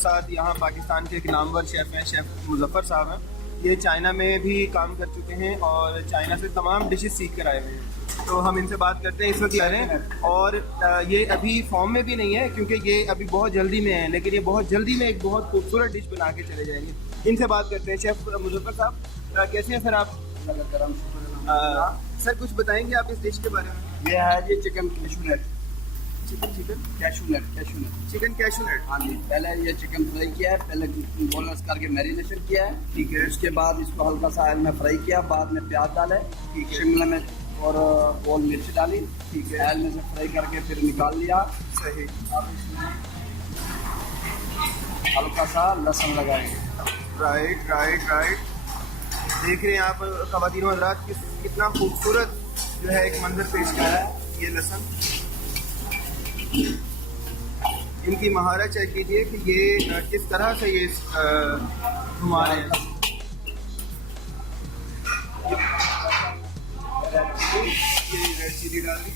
साथ यहाँ पाकिस्तान के एक नामवर शेफ़ हैं, शेफ़ मुज़फ़्फ़र साहब हैं। ये चाइना में भी काम कर चुके हैं और चाइना से तमाम डिशेस सीख कर आए हुए हैं। तो हम इनसे बात करते हैं इस वक्त आ रहे हैं और ये अभी फॉर्म में भी नहीं है क्योंकि ये अभी बहुत जल्दी में है, लेकिन ये बहुत जल्दी में एक बहुत खूबसूरत डिश बना के चले जाएंगे। इनसे बात करते हैं। शेफ़ मुज़फ़्फ़र साहब कैसे हैं सर आप? सर कुछ बताएंगे आप इस डिश के बारे में? ये है जी चिकन कैशू नट। चिकन कैशू नट। चिकन कैशू नट। हाँ जी, पहले ये चिकन फ्राई किया है, पहले बोनलेस करके मैरिनेशन किया है। ठीक है। उसके बाद इसको हल्का सा ऑयल में फ्राई किया, बाद में प्याज डाले, ठीक है। शिमला मिर्च और गोल मिर्च डाली, ठीक है। ऑयल में से फ्राई करके फिर निकाल लिया। सही। अब इसमें हल्का सा लहसुन लगाएंगे। Right right right. देख रहे हैं आप ख़वातीन और हज़रात कितना खूबसूरत जो है एक मंजर पेश कर रहा है ये लहसुन। इनकी महारत चेक कीजिए कि ये किस तरह से ये घुमा रहे हैं। ये रेड चिली डाल दी,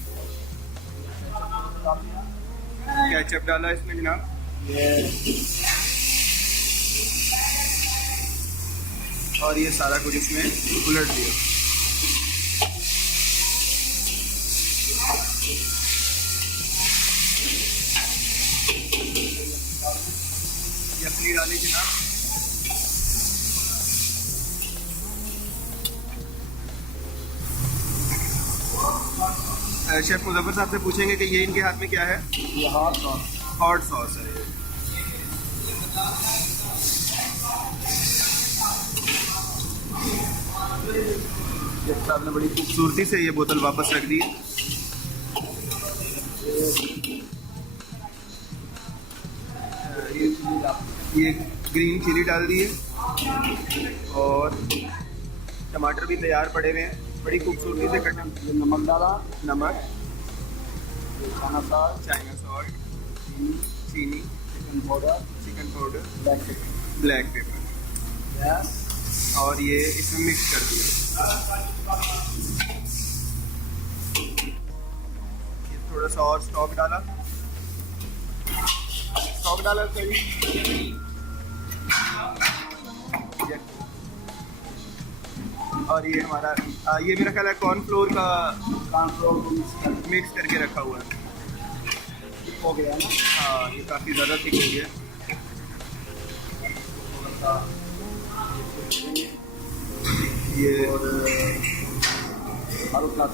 केचप डाला इसमें जनाब, और ये सारा कुछ इसमें उलट दिया। यखनी डाली जनाब, शेफ मुज़फ़्फ़र साहब से पूछेंगे कि ये इनके हाथ में क्या है? ये हॉट सॉस। हॉट सॉस है। शेफ साहब ने बड़ी खूबसूरती से ये बोतल वापस रख दी। ये ग्रीन चिली डाल दी है और टमाटर भी तैयार पड़े हुए हैं, बड़ी खूबसूरती से कटे। ये नमक डाला, नमक, चाइना सॉस, चाइना सॉल्ट, चीनी, चिकन पाउडर, ब्लैक पेपर, और ये इसमें मिक्स कर दिया। ये थोड़ा सा और स्टॉक डाला, सही। और ये हमारा ये मेरा ख्याल है कॉर्नफ्लोर का मिक्स करके रखा हुआ है। हो गया ना? हाँ, ये काफ़ी ज़्यादा थिक हो गया। ये हल्का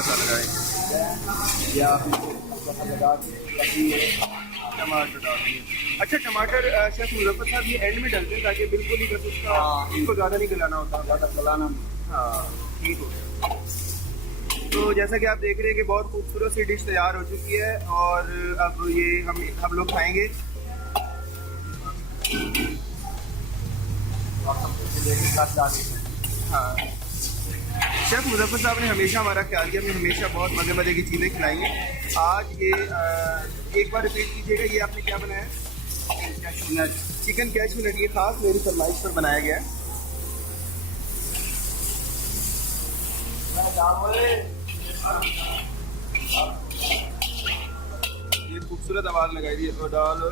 सा लगाएंगे या हल्का सा लगा के टमाटर डाल दिए। अच्छा, टमाटर शेफ मुज़फ़्फ़र साहब ये एंड में डालते हैं ताकि बिल्कुल ही बस उसका इसको ज़्यादा नहीं गलाना होता। ज़्यादा गलाना। हाँ, ठीक हो गया। तो जैसा कि आप देख रहे हैं कि बहुत खूबसूरत सी डिश तैयार हो चुकी है और अब ये हम लोग खाएंगे। हाँ, शेफ मुज़फ़्फ़र साहब ने हमेशा हमारा ख्याल किया, हमें हमेशा बहुत मज़े मज़े की चीज़ें खिलाई हैं। आज ये एक बार रिपीट कीजिएगा, ये आपने क्या बनाया? चिकन कैशू नट। ये खास मेरी फरमाइश पर बनाया गया है। ये खूबसूरत आवाज़ लगाई दी है तो डालो।